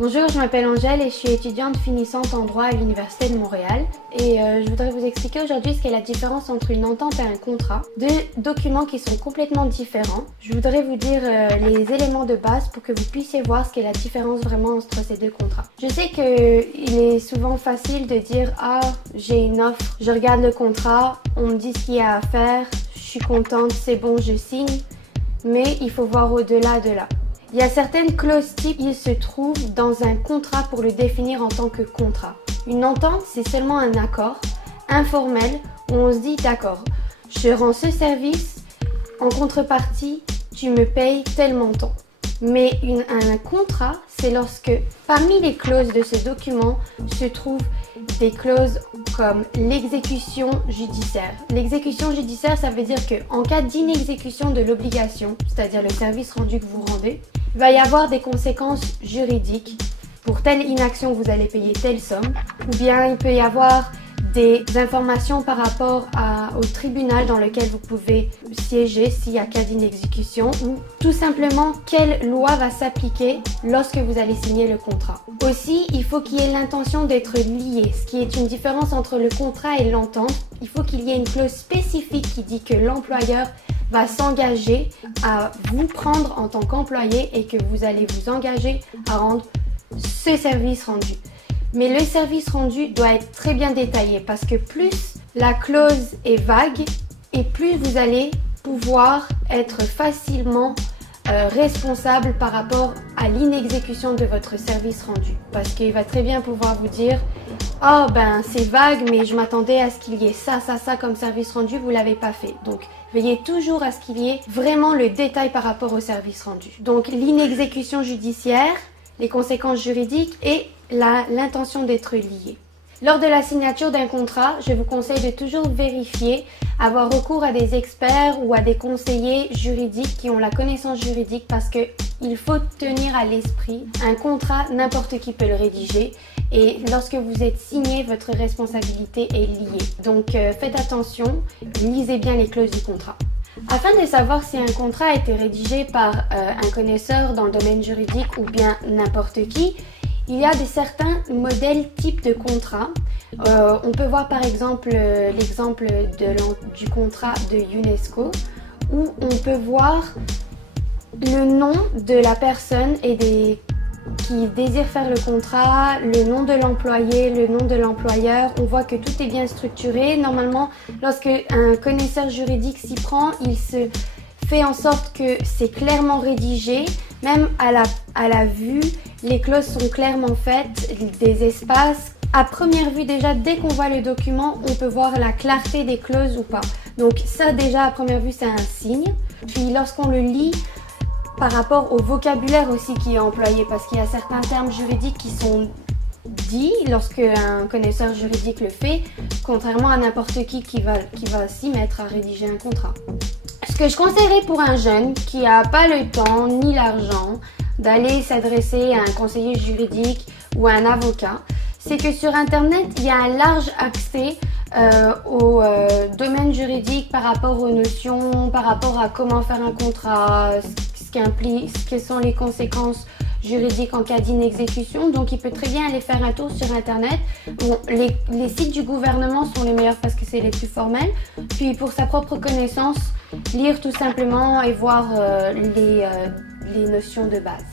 Bonjour, je m'appelle Angèle et je suis étudiante finissante en droit à l'Université de Montréal. Et je voudrais vous expliquer aujourd'hui ce qu'est la différence entre une entente et un contrat. Deux documents qui sont complètement différents. Je voudrais vous dire les éléments de base pour que vous puissiez voir ce qu'est la différence vraiment entre ces deux contrats. Je sais qu'il est souvent facile de dire « Ah, j'ai une offre, je regarde le contrat, on me dit ce qu'il y a à faire, je suis contente, c'est bon, je signe. » Mais il faut voir au-delà de là. Il y a certaines clauses types qui se trouvent dans un contrat pour le définir en tant que contrat. Une entente, c'est seulement un accord informel où on se dit d'accord, je rends ce service, en contrepartie, tu me payes tel montant. Mais un contrat, c'est lorsque parmi les clauses de ce document se trouvent des clauses comme l'exécution judiciaire. L'exécution judiciaire, ça veut dire qu'en cas d'inexécution de l'obligation, c'est-à-dire le service rendu que vous rendez, il va y avoir des conséquences juridiques. Pour telle inaction, vous allez payer telle somme. Ou bien il peut y avoir des informations par rapport au tribunal dans lequel vous pouvez siéger s'il y a cas d'inexécution, ou tout simplement quelle loi va s'appliquer lorsque vous allez signer le contrat. Aussi, il faut qu'il y ait l'intention d'être lié, ce qui est une différence entre le contrat et l'entente. Il faut qu'il y ait une clause spécifique qui dit que l'employeur va s'engager à vous prendre en tant qu'employé et que vous allez vous engager à rendre ce service rendu. Mais le service rendu doit être très bien détaillé parce que plus la clause est vague et plus vous allez pouvoir être facilement responsable par rapport à l'inexécution de votre service rendu. Parce qu'il va très bien pouvoir vous dire « Oh ben c'est vague mais je m'attendais à ce qu'il y ait ça comme service rendu, vous l'avez pas fait. » Donc veillez toujours à ce qu'il y ait vraiment le détail par rapport au service rendu. Donc l'inexécution judiciaire, les conséquences juridiques et l'intention d'être lié. Lors de la signature d'un contrat, je vous conseille de toujours vérifier, avoir recours à des experts ou à des conseillers juridiques qui ont la connaissance juridique parce qu'il faut tenir à l'esprit un contrat, n'importe qui peut le rédiger et lorsque vous êtes signé, votre responsabilité est liée. Donc faites attention, lisez bien les clauses du contrat. Afin de savoir si un contrat a été rédigé par un connaisseur dans le domaine juridique ou bien n'importe qui, il y a certains modèles types de contrats. On peut voir par exemple l'exemple du contrat de UNESCO où on peut voir le nom de la personne qui désire faire le contrat, le nom de l'employé, le nom de l'employeur. On voit que tout est bien structuré. Normalement, lorsque un connaisseur juridique s'y prend, il se fait en sorte que c'est clairement rédigé. Même à la vue, les clauses sont clairement faites, des espaces. À première vue déjà, dès qu'on voit le document, on peut voir la clarté des clauses ou pas. Donc ça déjà, à première vue, c'est un signe. Puis lorsqu'on le lit, par rapport au vocabulaire aussi qui est employé, parce qu'il y a certains termes juridiques qui sont dits lorsque un connaisseur juridique le fait, contrairement à n'importe qui va s'y mettre à rédiger un contrat. Ce que je conseillerais pour un jeune qui n'a pas le temps ni l'argent d'aller s'adresser à un conseiller juridique ou à un avocat, c'est que sur Internet, il y a un large accès au domaine juridique par rapport aux notions, par rapport à comment faire un contrat, quelles sont les conséquences juridiques en cas d'inexécution. Donc il peut très bien aller faire un tour sur Internet. Bon, les sites du gouvernement sont les meilleurs parce que c'est les plus formels. Puis pour sa propre connaissance, lire tout simplement et voir les notions de base.